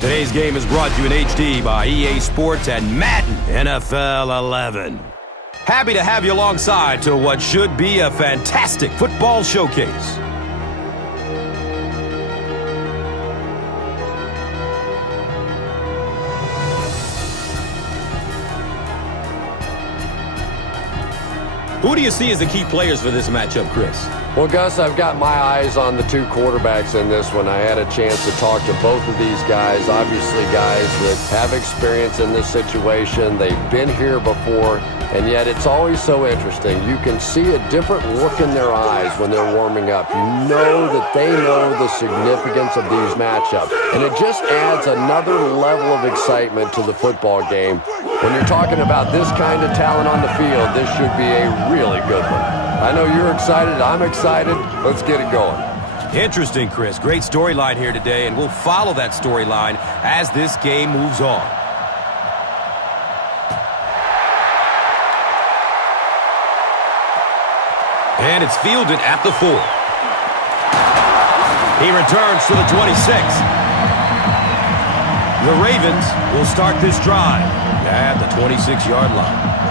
Today's game is brought to you in HD by EA Sports and Madden NFL 11. Happy to have you alongside to what should be a fantastic football showcase. Who do you see as the key players for this matchup, Chris? Well, Gus, I've got my eyes on the two quarterbacks in this one. I had a chance to talk to both of these guys, obviously guys that have experience in this situation. They've been here before, and yet it's always so interesting. You can see a different look in their eyes when they're warming up. You know that they know the significance of these matchups, and it just adds another level of excitement to the football game. When you're talking about this kind of talent on the field, this should be a really good one. I know you're excited. I'm excited. Let's get it going. Interesting, Chris. Great storyline here today, and we'll follow that storyline as this game moves on. And it's fielded at the 4. He returns to the 26. The Ravens will start this drive at the 26-yard line.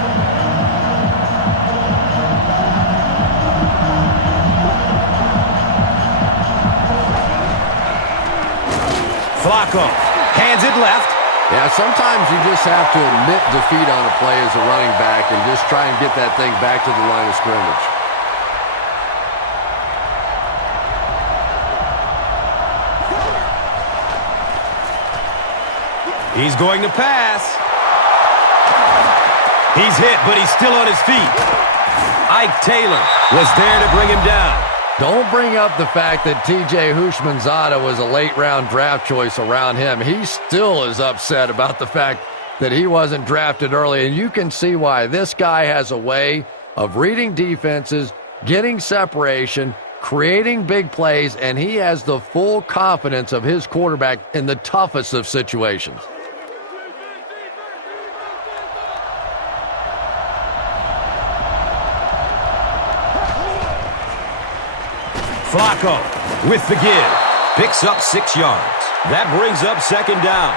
Flacco hands it left. Yeah, sometimes you just have to admit defeat on a play as a running back and just try and get that thing back to the line of scrimmage. He's going to pass. He's hit, but he's still on his feet. Ike Taylor was there to bring him down. Don't bring up the fact that T.J. Houshmandzadeh was a late-round draft choice around him. He still is upset about the fact that he wasn't drafted early, and you can see why. This guy has a way of reading defenses, getting separation, creating big plays, and he has the full confidence of his quarterback in the toughest of situations. Flacco with the give. Picks up 6 yards. That brings up second down.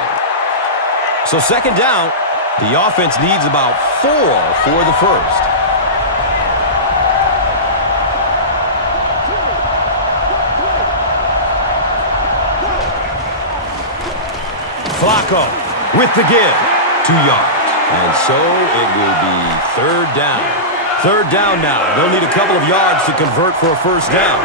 So second down, the offense needs about 4 for the first. Flacco with the give. 2 yards. And so it will be third down. Third down now. They'll need a couple of yards to convert for a first down.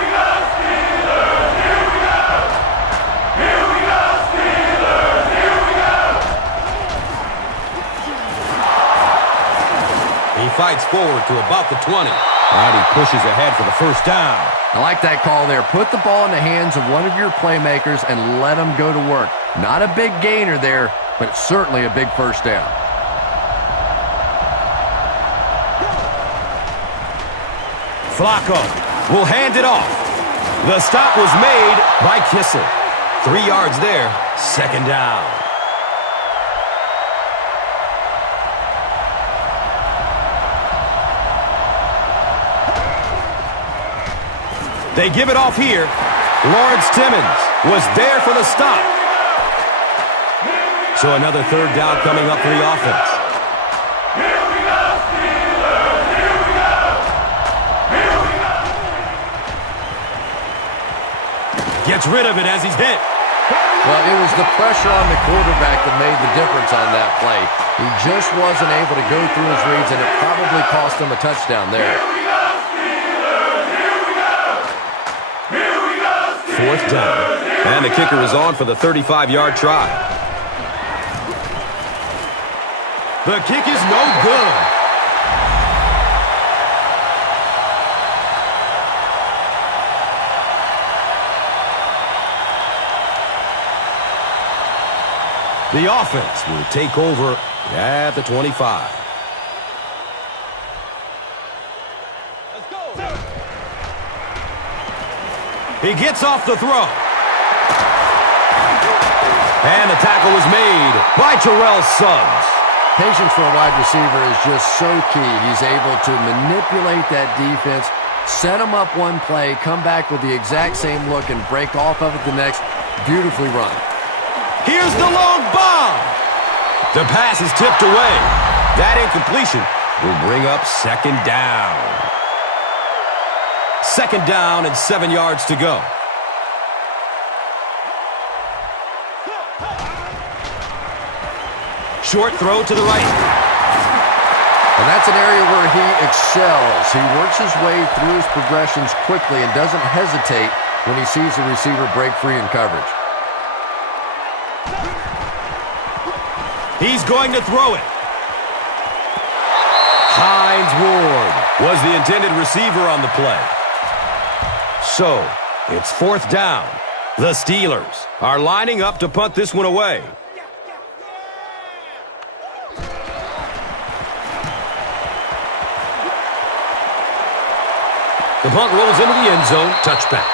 He fights forward to about the 20. And he pushes ahead for the first down. I like that call there. Put the ball in the hands of one of your playmakers and let them go to work. Not a big gainer there, but certainly a big first down. Flacco will hand it off. The stop was made by Kissel. 3 yards there, second down. They give it off here. Lawrence Timmons was there for the stop. So another third down coming up for the offense. Here we go, Steelers! Here we go! Here we go! Gets rid of it as he's hit. Well, it was the pressure on the quarterback that made the difference on that play. He just wasn't able to go through his reads, and it probably cost him a touchdown there. Fourth down, and the kicker is on for the 35-yard try. The kick is no good. The offense will take over at the 25. He gets off the throw. And the tackle was made by Terrell Suggs. Patience for a wide receiver is just so key. He's able to manipulate that defense, set them up one play, come back with the exact same look, and break off of it the next. Beautifully run. Here's the long bomb. The pass is tipped away. That incompletion will bring up second down. Second down and 7 yards to go. Short throw to the right. And that's an area where he excels. He works his way through his progressions quickly and doesn't hesitate when he sees the receiver break free in coverage. He's going to throw it. Hines Ward was the intended receiver on the play. So, it's fourth down. The Steelers are lining up to punt this one away. The punt rolls into the end zone. Touchback.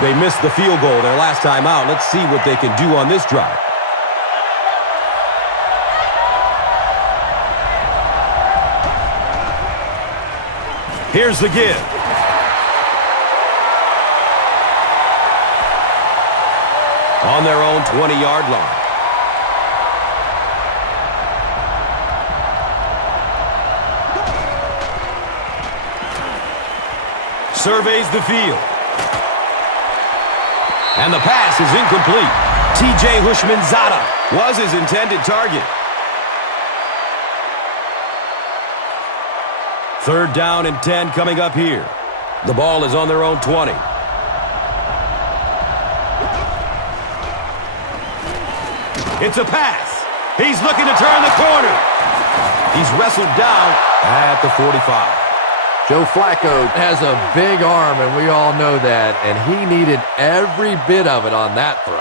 They missed the field goal their last time out. Let's see what they can do on this drive. Here's the give. On their own 20-yard line. Surveys the field. And the pass is incomplete. T.J. Hushmanzada was his intended target. Third down and 10 coming up here. The ball is on their own 20. It's a pass. He's looking to turn the corner. He's wrestled down at the 45. Joe Flacco has a big arm, and we all know that, and he needed every bit of it on that throw.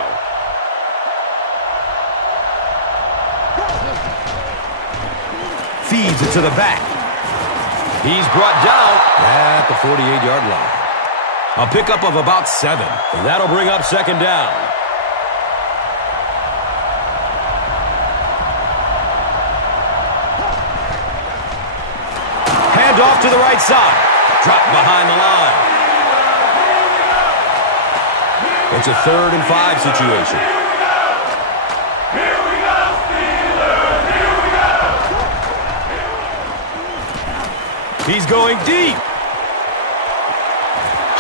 Feeds it to the back. He's brought down at the 48-yard line. A pickup of about 7, and that'll bring up second down. Off to the right side. Dropped behind the line. It's a 3rd and 5 situation. Here we go, Steelers! Here we go! He's going deep.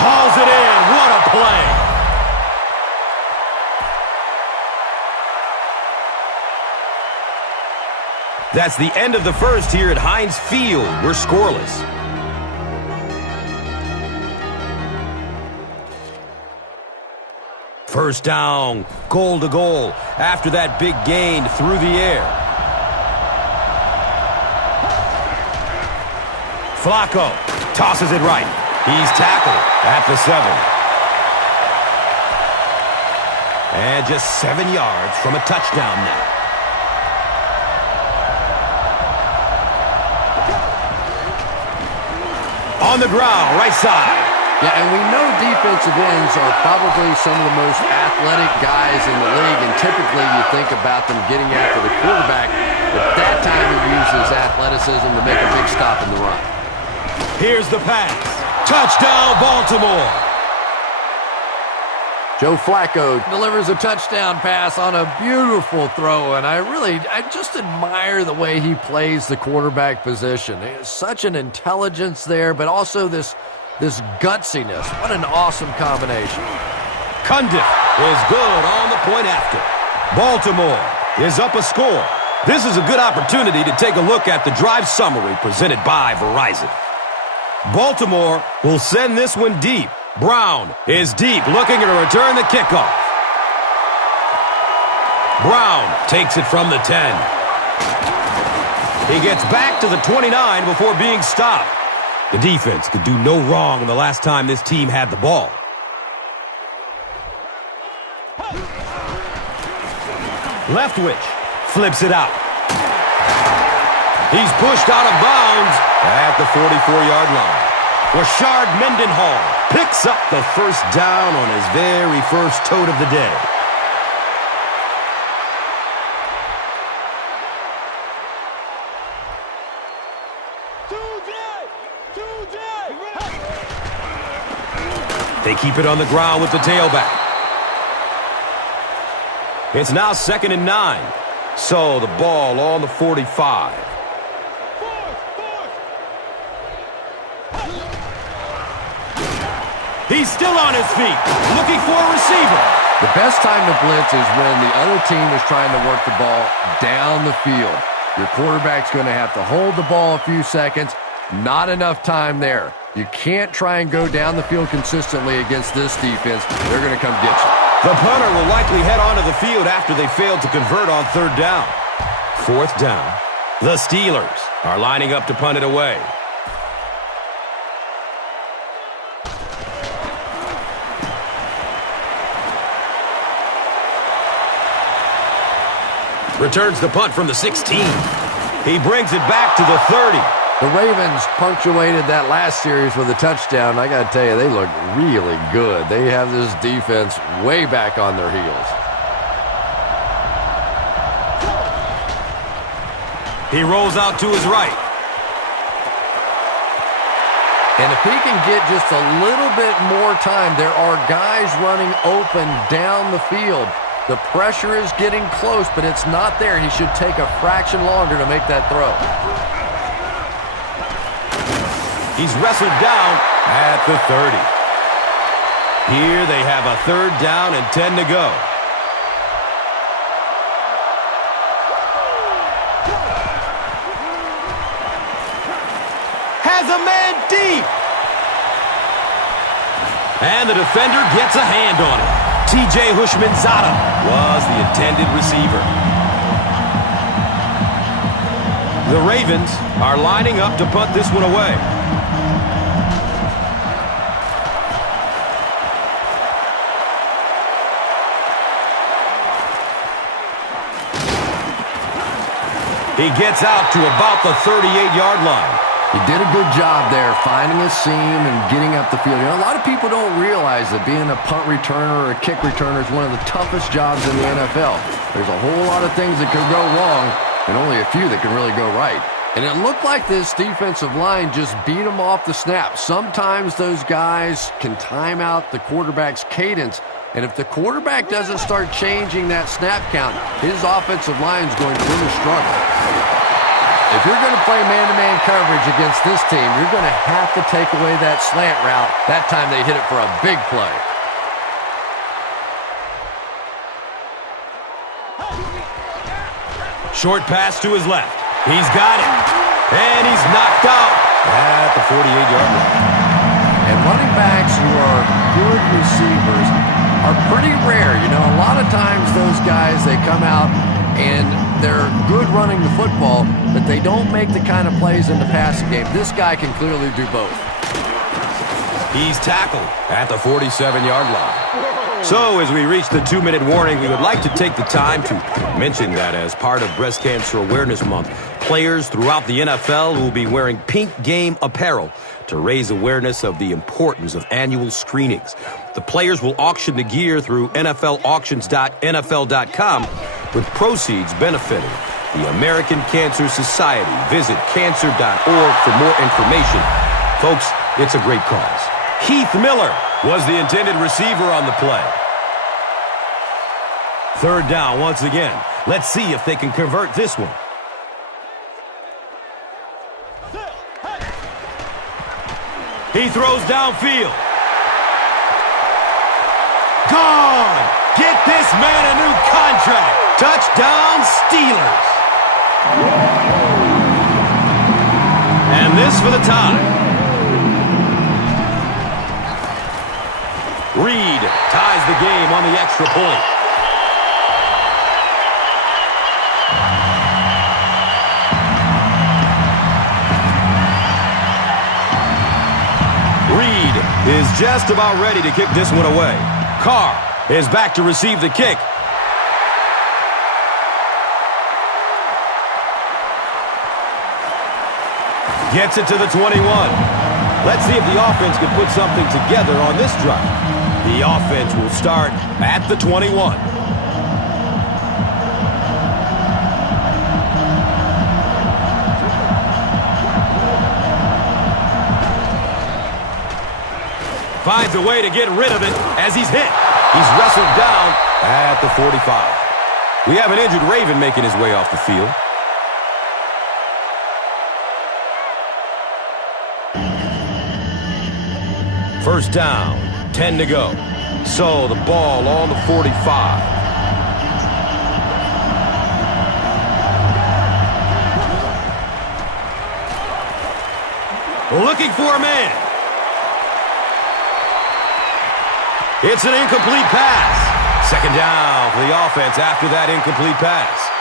Hauls it in. What a play. That's the end of the first here at Heinz Field. We're scoreless. First down, goal to goal. After that big gain through the air. Flacco tosses it right. He's tackled at the 7. And just 7 yards from a touchdown now. On the ground, right side. Yeah, and we know defensive ends are probably some of the most athletic guys in the league, and typically you think about them getting after the quarterback, but that time he uses athleticism to make a big stop in the run. Here's the pass. Touchdown, Baltimore. Joe Flacco delivers a touchdown pass on a beautiful throw, and I just admire the way he plays the quarterback position. There's such an intelligence there, but also this gutsiness. What an awesome combination. Cundiff is good on the point after. Baltimore is up a score. This is a good opportunity to take a look at the drive summary presented by Verizon. Baltimore will send this one deep. Brown is deep, looking to return the kickoff. Brown takes it from the 10. He gets back to the 29 before being stopped. The defense could do no wrong the last time this team had the ball. Leftwich flips it out. He's pushed out of bounds at the 44-yard line. Rashard Mendenhall picks up the first down on his very first tote of the day. They keep it on the ground with the tailback. It's now 2nd and 9. So the ball on the 45. He's still on his feet, looking for a receiver. The best time to blitz is when the other team is trying to work the ball down the field. Your quarterback's going to have to hold the ball a few seconds. Not enough time there. You can't try and go down the field consistently against this defense. They're going to come get you. The punter will likely head onto the field after they failed to convert on 3rd down. 4th down. The Steelers are lining up to punt it away. Returns the punt from the 16. He brings it back to the 30. The Ravens punctuated that last series with a touchdown. I got to tell you, they look really good. They have this defense way back on their heels. He rolls out to his right. And if he can get just a little bit more time, there are guys running open down the field. The pressure is getting close, but it's not there. He should take a fraction longer to make that throw. He's wrestled down at the 30. Here they have a 3rd down and 10 to go. Has a man deep. And the defender gets a hand on it. T.J. Hushmanzada was the intended receiver. The Ravens are lining up to punt this one away. He gets out to about the 38-yard line. He did a good job there finding a seam and getting up the field. You know, a lot of people don't realize that being a punt returner or a kick returner is one of the toughest jobs in the NFL. There's a whole lot of things that could go wrong and only a few that can really go right. And it looked like this defensive line just beat them off the snap. Sometimes those guys can time out the quarterback's cadence. And if the quarterback doesn't start changing that snap count, his offensive line is going to really struggle. If you're going to play man-to-man coverage against this team, you're going to have to take away that slant route. That time they hit it for a big play. Short pass to his left. He's got it. And he's knocked out at the 48-yard line. And running backs who are good receivers are pretty rare. You know, a lot of times those guys, they come out and they're good running the football, but they don't make the kind of plays in the passing game. This guy can clearly do both. He's tackled at the 47-yard line. So as we reach the 2-minute warning, we would like to take the time to mention that as part of Breast Cancer Awareness Month, players throughout the NFL will be wearing pink game apparel to raise awareness of the importance of annual screenings. The players will auction the gear through NFLauctions.nfl.com, with proceeds benefiting the American Cancer Society. Visit cancer.org for more information. Folks, it's a great cause. Heath Miller was the intended receiver on the play. 3rd down once again. Let's see if they can convert this one. He throws downfield. Gone! Get this man a new contract. Touchdown, Steelers. And this for the tie. Reed ties the game on the extra point. Reed is just about ready to kick this one away. Carr is back to receive the kick. Gets it to the 21. Let's see if the offense can put something together on this drive. The offense will start at the 21. Finds a way to get rid of it as he's hit. He's wrestled down at the 45. We have an injured Raven making his way off the field. First down, 10 to go. So the ball on the 45. Looking for a man. It's an incomplete pass. Second down for the offense after that incomplete pass.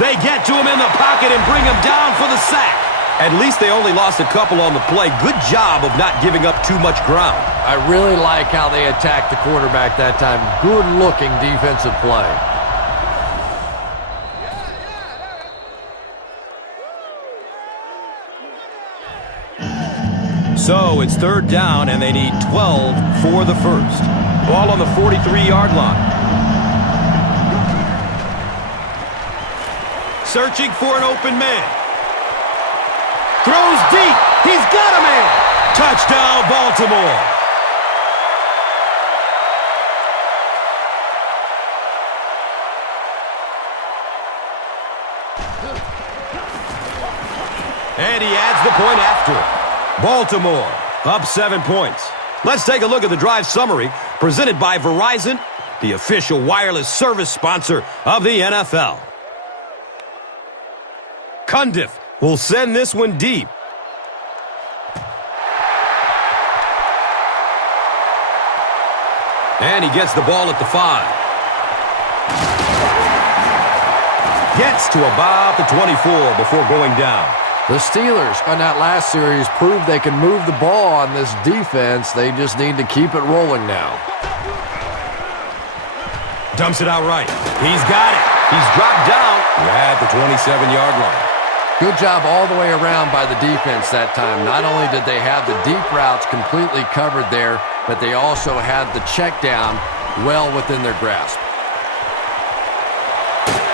They get to him in the pocket and bring him down for the sack. At least they only lost a couple on the play. Good job of not giving up too much ground. I really like how they attacked the quarterback that time. Good-looking defensive play. So it's third down, and they need 12 for the first. Ball on the 43-yard line. Searching for an open man. Throws deep. He's got a man. Touchdown, Baltimore. And he adds the point after. Baltimore up 7 points. Let's take a look at the drive summary presented by Verizon, the official wireless service sponsor of the NFL. Cundiff will send this one deep. And he gets the ball at the 5. Gets to about the 24 before going down. The Steelers on that last series proved they can move the ball on this defense. They just need to keep it rolling now. Dumps it out right. He's got it. He's dropped down at the 27-yard line. Good job all the way around by the defense that time. Not only did they have the deep routes completely covered there, but they also had the check down well within their grasp.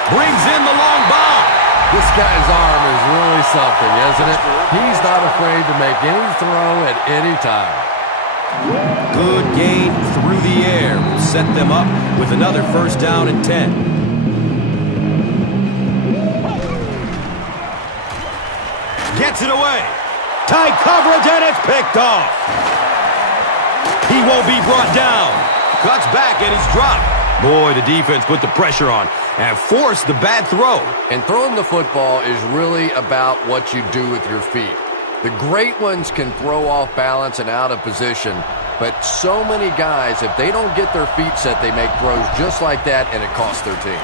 Brings in the long bomb. This guy's arm is really something, isn't it? He's not afraid to make any throw at any time. Good gain through the air will set them up with another first down and 10. Gets it away. Tight coverage, and it's picked off. He won't be brought down. Cuts back, and he's dropped. Boy, the defense put the pressure on and forced the bad throw. And throwing the football is really about what you do with your feet. The great ones can throw off balance and out of position, but so many guys, if they don't get their feet set, they make throws just like that, and it costs their team.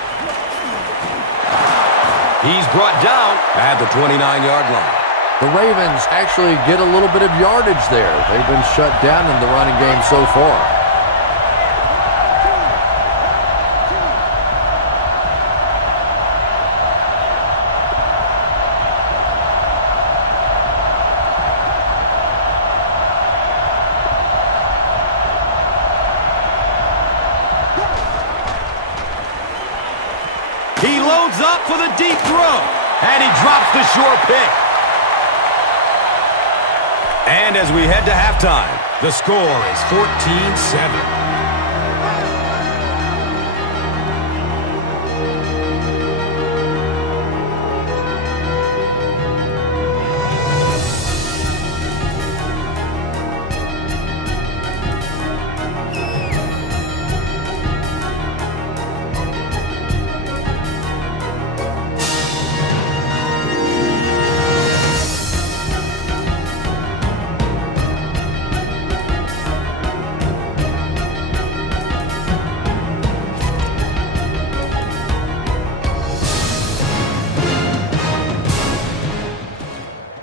He's brought down at the 29-yard line. The Ravens actually get a little bit of yardage there. They've been shut down in the running game so far. He loads up for the deep throw, and he drops the short pick. And as we head to halftime, the score is 14-7.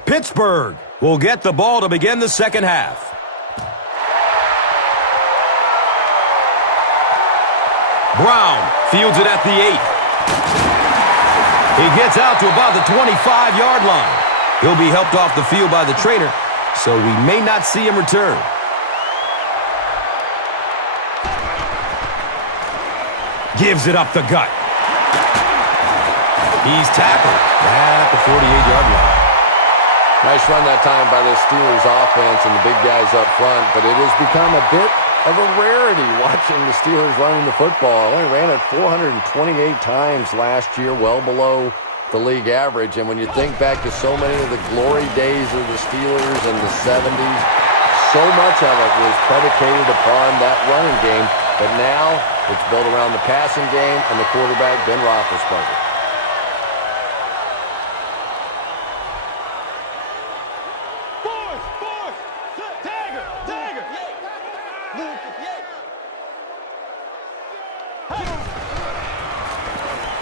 Pittsburgh will get the ball to begin the second half. Brown fields it at the 8. He gets out to about the 25-yard line. He'll be helped off the field by the trainer, so we may not see him return. Gives it up the gut. He's tackled at the 48-yard line. Nice run that time by the Steelers offense and the big guys up front, but it has become a bit of a rarity watching the Steelers running the football. Only ran it 428 times last year, well below the league average. And when you think back to so many of the glory days of the Steelers in the 70s, so much of it was predicated upon that running game. But now it's built around the passing game and the quarterback, Ben Roethlisberger.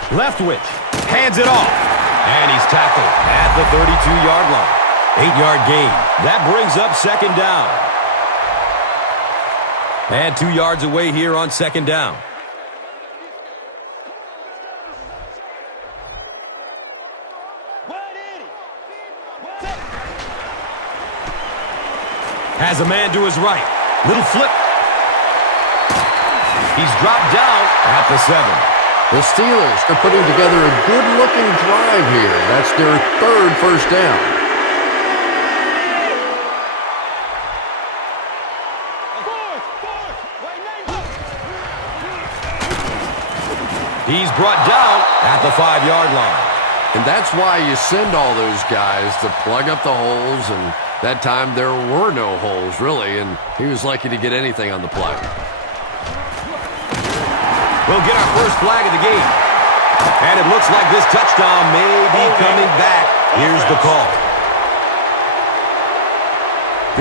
Leftwich hands it off, and he's tackled at the 32-yard line. 8-yard gain. That brings up second down. And 2 yards away here on second down. Has a man to his right. Little flip. He's dropped down at the 7. The Steelers are putting together a good-looking drive here. That's their third first down. He's brought down at the 5-yard line. And that's why you send all those guys to plug up the holes, and that time there were no holes, really, and he was lucky to get anything on the play. We'll get our first flag of the game. And it looks like this touchdown may be coming back. Here's the call.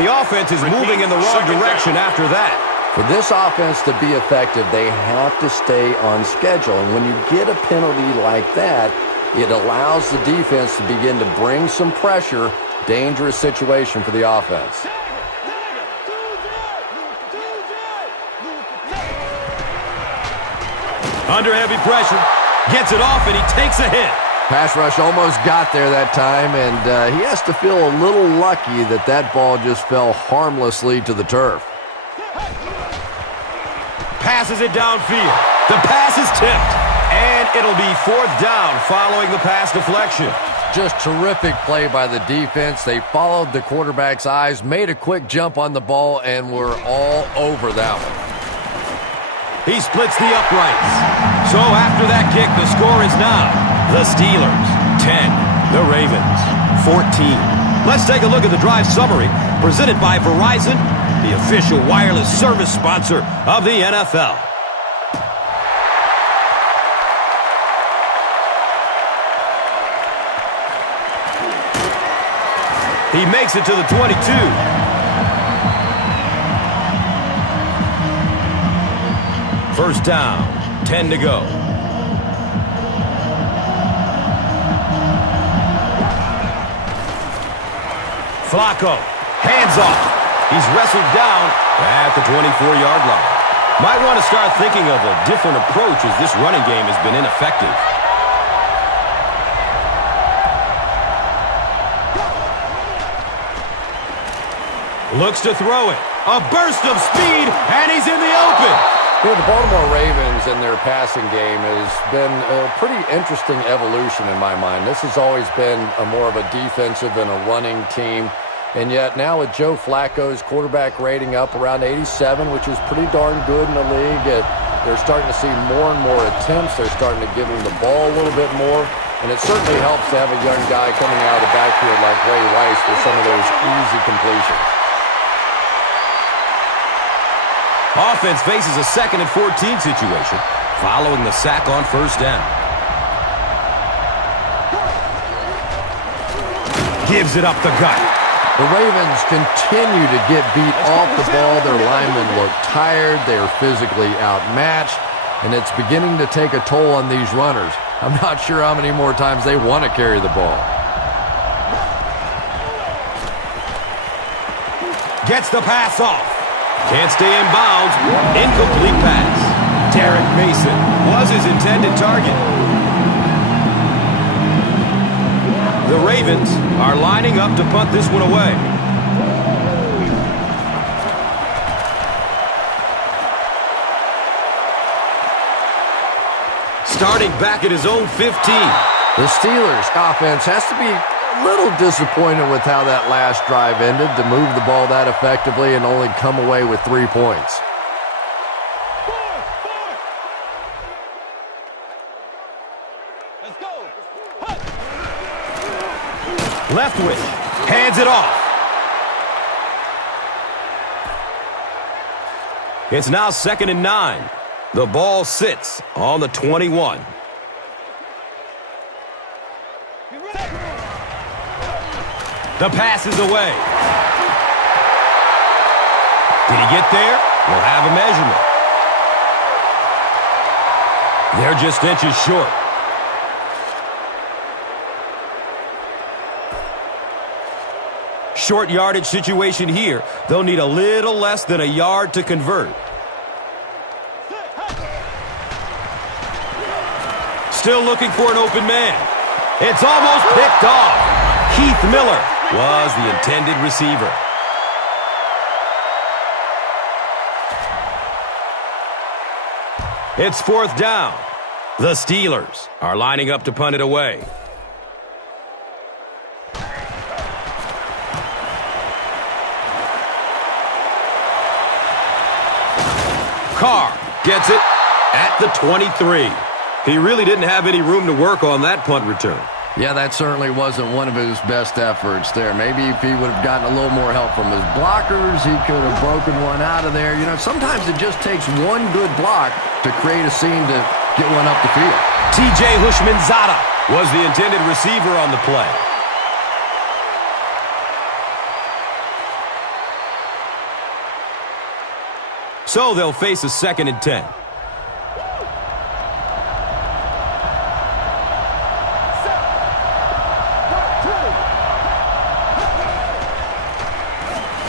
The offense is moving in the wrong direction after that. For this offense to be effective, they have to stay on schedule. And when you get a penalty like that, it allows the defense to begin to bring some pressure. Dangerous situation for the offense. Under heavy pressure, gets it off, and he takes a hit. Pass rush almost got there that time, and he has to feel a little lucky that that ball just fell harmlessly to the turf. Passes it downfield. The pass is tipped, and it'll be fourth down following the pass deflection. Just terrific play by the defense. They followed the quarterback's eyes, made a quick jump on the ball, and were all over that one. He splits the uprights. So after that kick, the score is now the Steelers 10, the Ravens 14. Let's take a look at the drive summary presented by Verizon, the official wireless service sponsor of the NFL. He makes it to the 22. First down, 10 to go. Flacco, hands off. He's wrestled down at the 24-yard line. Might want to start thinking of a different approach as this running game has been ineffective. Looks to throw it. A burst of speed, and he's in the open. You know, the Baltimore Ravens in their passing game has been a pretty interesting evolution in my mind. This has always been more of a defensive and a running team. And yet now with Joe Flacco's quarterback rating up around 87, which is pretty darn good in the league, they're starting to see more and more attempts. They're starting to give him the ball a little bit more. And it certainly helps to have a young guy coming out of the backfield like Ray Rice for some of those easy completions. Offense faces a 2nd and 14 situation following the sack on first down. Gives it up the gut. The Ravens continue to get beat off the ball. Their linemen look tired. They're physically outmatched, and it's beginning to take a toll on these runners. I'm not sure how many more times they want to carry the ball. Gets the pass off. Can't stay in bounds. Incomplete pass. Derek Mason was his intended target. The Ravens are lining up to punt this one away. starting back at his own 15. The Steelers' offense has to be a little disappointed with how that last drive ended to move the ball that effectively and only come away with 3 points. Let's go. Leftwich hands it off. It's now 2nd and 9. The ball sits on the 21. The pass is away. Did he get there? We'll have a measurement. They're just inches short. Short yardage situation here. They'll need a little less than a yard to convert. Still looking for an open man. It's almost picked off. Keith Miller was the intended receiver. It's 4th down. The Steelers are lining up to punt it away. Carr gets it at the 23. He really didn't have any room to work on that punt return. Yeah, that certainly wasn't one of his best efforts there. Maybe if he would have gotten a little more help from his blockers, he could have broken one out of there. You know, sometimes it just takes one good block to create a scene to get one up the field. T.J. Hushmanzada was the intended receiver on the play. So they'll face a 2nd and 10.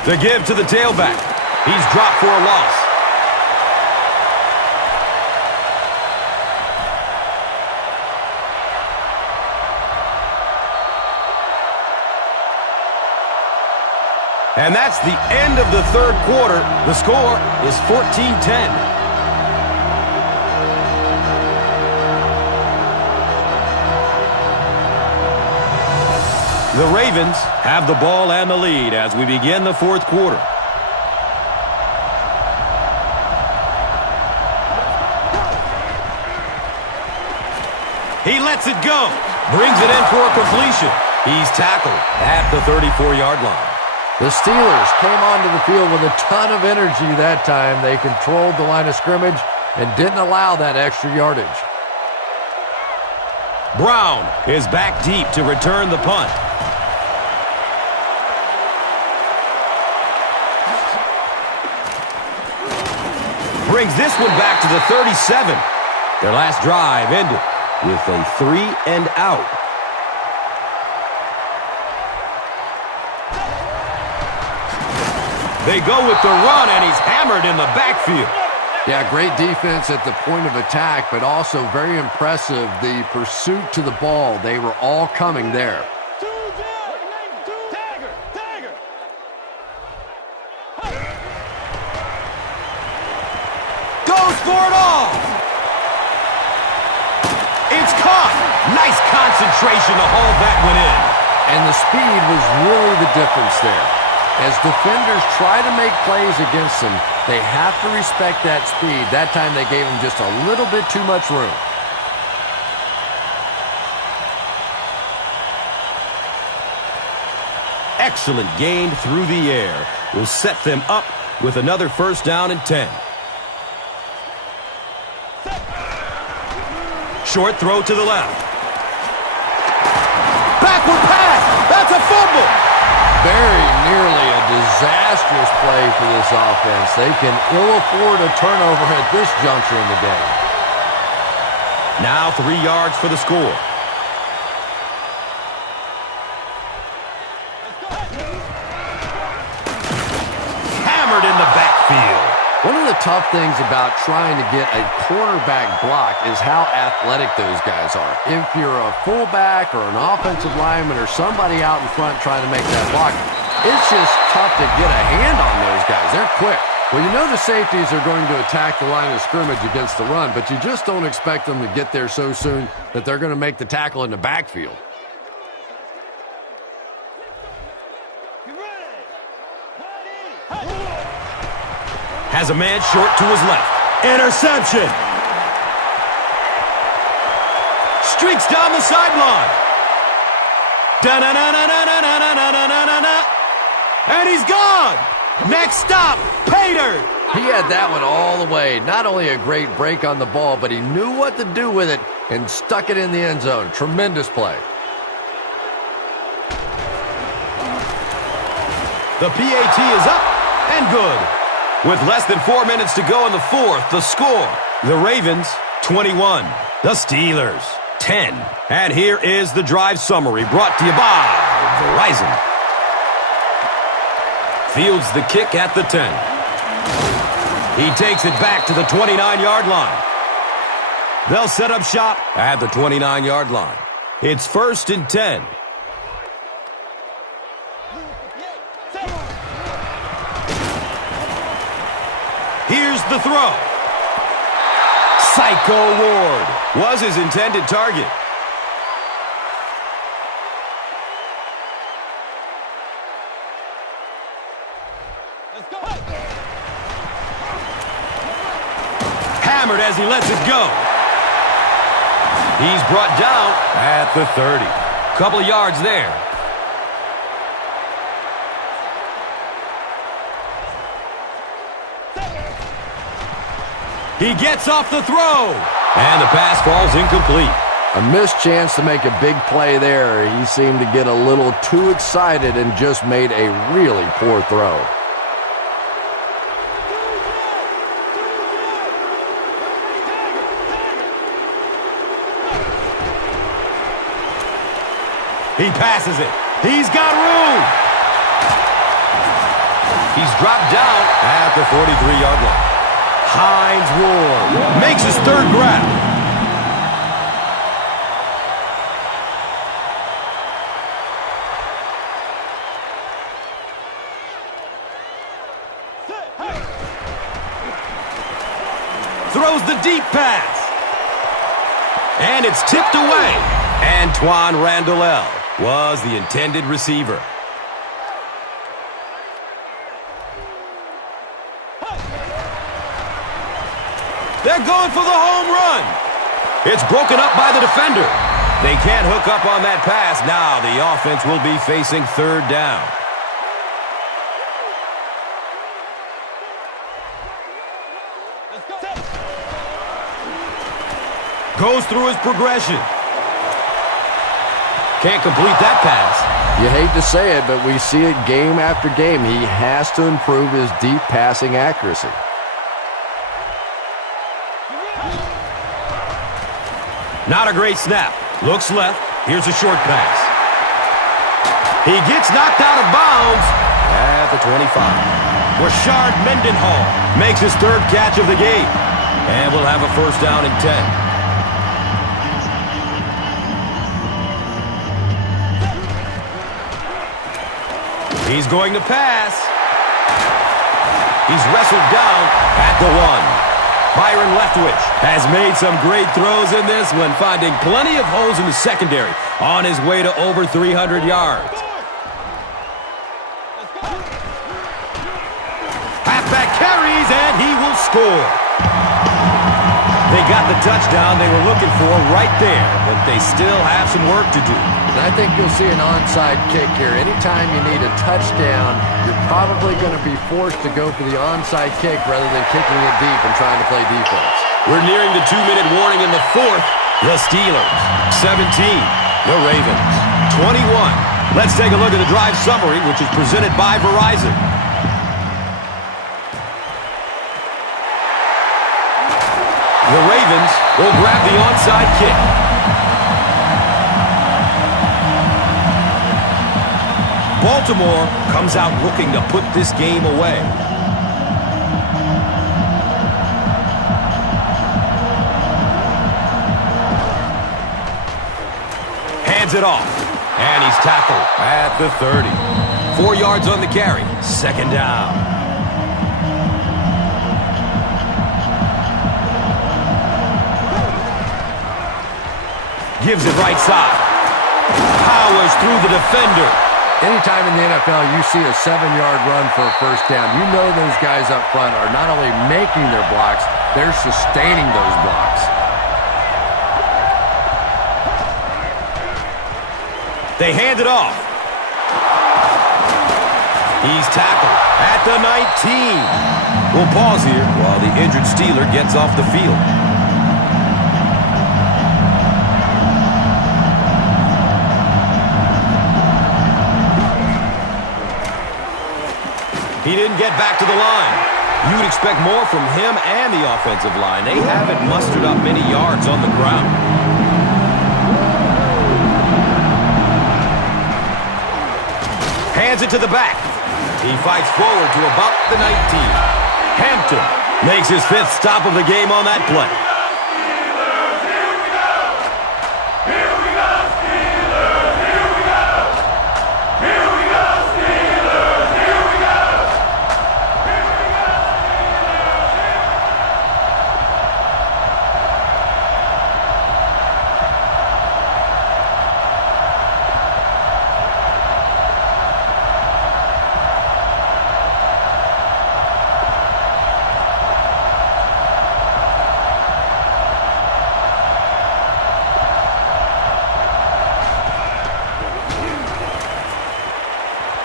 The give to the tailback. He's dropped for a loss. And that's the end of the 3rd quarter. The score is 14-10. The Ravens have the ball and the lead as we begin the 4th quarter. He lets it go. Brings it in for a completion. He's tackled at the 34-yard line. The Steelers came onto the field with a ton of energy that time. They controlled the line of scrimmage and didn't allow that extra yardage. Brown is back deep to return the punt. Brings this one back to the 37. Their last drive ended with a 3-and-out. They go with the run, and he's hammered in the backfield. Yeah, great defense at the point of attack, but also very impressive, the pursuit to the ball. They were all coming there. Goes for it all. It's caught. Nice concentration to hold that one in. And the speed was really the difference there. As defenders try to make plays against them, they have to respect that speed. That time they gave him just a little bit too much room. Excellent gain through the air will set them up with another 1st down and 10. Short throw to the left. Backward pass. That's a fumble. Very nearly a disastrous play for this offense. They can ill afford a turnover at this juncture in the game. Now 3 yards for the score. Hammered in the backfield. One of the tough things about trying to get a cornerback block is how athletic those guys are. If you're a fullback or an offensive lineman or somebody out in front trying to make that block, it's just tough to get a hand on those guys. They're quick. Well, you know the safeties are going to attack the line of scrimmage against the run, but you just don't expect them to get there so soon that they're going to make the tackle in the backfield. Has a man short to his left. Interception. Streaks down the sideline. Da-na-na-na-na-na-na-na-na-na-na-na. And he's gone. Next stop, Pater. He had that one all the way. Not only a great break on the ball, but he knew what to do with it and stuck it in the end zone. Tremendous play. The PAT is up and good. With less than 4 minutes to go in the fourth, the score, the Ravens, 21. The Steelers, 10. And here is the drive summary brought to you by Verizon. Fields the kick at the 10. He takes it back to the 29-yard line. They'll set up shop at the 29-yard line. It's 1st and 10. Here's the throw. Psycho Ward was his intended target. Hammered as he lets it go. He's brought down at the 30. Couple of yards there. He gets off the throw. And the pass falls incomplete. A missed chance to make a big play there. He seemed to get a little too excited and just made a really poor throw. He passes it. He's got room. He's dropped down at the 43-yard line. Hines Ward makes his third grab. Throws the deep pass. And it's tipped away. Antoine Randall was the intended receiver. They're going for the home run. It's broken up by the defender. They can't hook up on that pass. Now the offense will be facing 3rd down. Goes through his progression. Can't complete that pass. You hate to say it, but we see it game after game. He has to improve his deep passing accuracy. Not a great snap. Looks left. Here's a short pass. He gets knocked out of bounds at the 25. Rashard Mendenhall makes his 3rd catch of the game. And we'll have a 1st down and 10. He's going to pass. He's wrestled down at the 1. Byron Leftwich has made some great throws in this one, finding plenty of holes in the secondary on his way to over 300 yards. Halfback carries, and he will score. They got the touchdown they were looking for right there, but they still have some work to do. And I think you'll see an onside kick here. Anytime you need a touchdown, you're probably going to be forced to go for the onside kick rather than kicking it deep and trying to play defense. We're nearing the 2-minute warning in the fourth. The Steelers, 17. The Ravens, 21. Let's take a look at the drive summary, which is presented by Verizon. The Ravens will grab the onside kick. Baltimore comes out looking to put this game away. Hands it off. And he's tackled at the 30. 4 yards on the carry. 2nd down. Gives it right side. Powers through the defender. Anytime in the NFL you see a 7-yard run for a first down, you know those guys up front are not only making their blocks, they're sustaining those blocks. They hand it off. He's tackled at the 19. We'll pause here while the injured Steeler gets off the field. He didn't get back to the line. You'd expect more from him and the offensive line. They haven't mustered up many yards on the ground. Hands it to the back. He fights forward to about the 19. Hampton makes his 5th stop of the game on that play.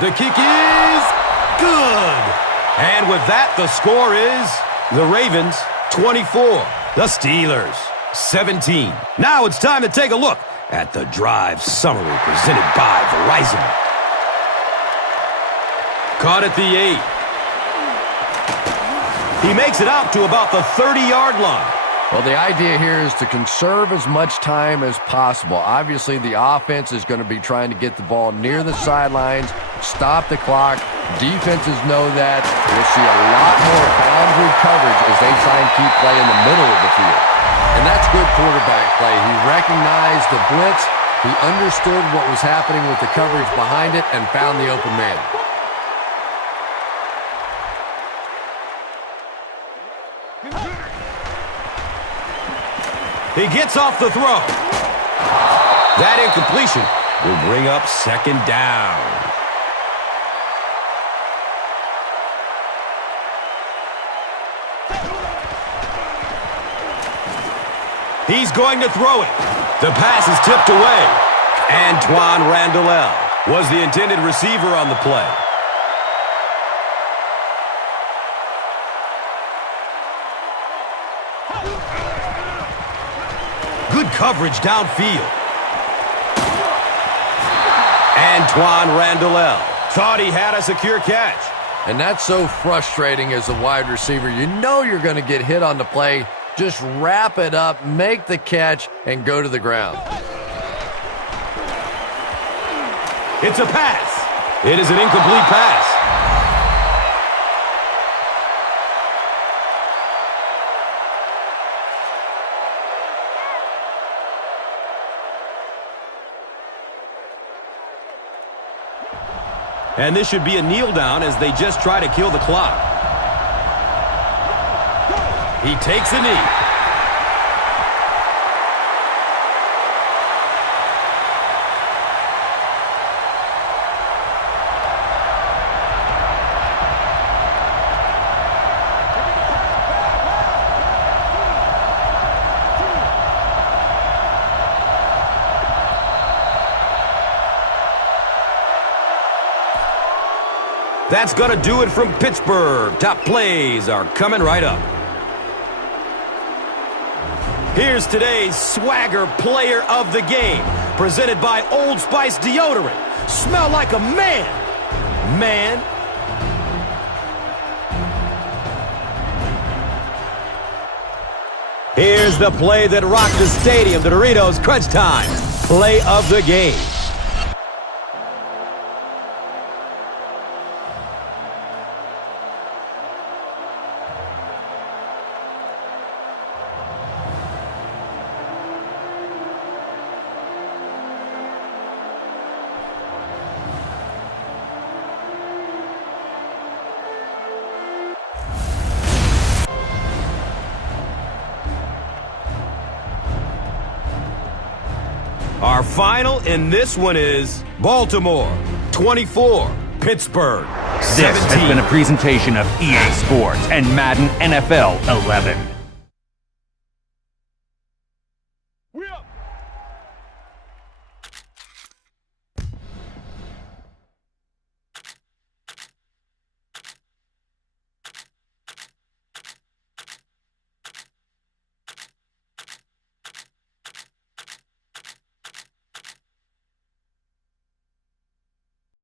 The kick is good. And with that, the score is the Ravens 24, the Steelers 17. Now it's time to take a look at the drive summary presented by Verizon. Caught at the 8. He makes it out to about the 30-yard line. Well, the idea here is to conserve as much time as possible. Obviously, the offense is going to be trying to get the ball near the sidelines, stop the clock. Defenses know that. We'll see a lot more boundary coverage as they try and keep play in the middle of the field. And that's good quarterback play. He recognized the blitz. He understood what was happening with the coverage behind it and found the open man. He gets off the throw. That incompletion will bring up 2nd down. He's going to throw it. The pass is tipped away. Antoine Randall was the intended receiver on the play. Good coverage downfield. Antoine Randall thought he had a secure catch. And that's so frustrating as a wide receiver. You know you're going to get hit on the play. Just wrap it up, make the catch, and go to the ground. It's a pass. It is an incomplete pass. And this should be a kneel down as they just try to kill the clock. He takes a knee. That's going to do it from Pittsburgh. Top plays are coming right up. Here's today's Swagger Player of the Game, presented by Old Spice Deodorant. Smell like a man. Man. Here's the play that rocked the stadium, the Doritos Crunch Time. Play of the game. final in this one is Baltimore 24, Pittsburgh 17. This has been a presentation of EA Sports and Madden NFL 11.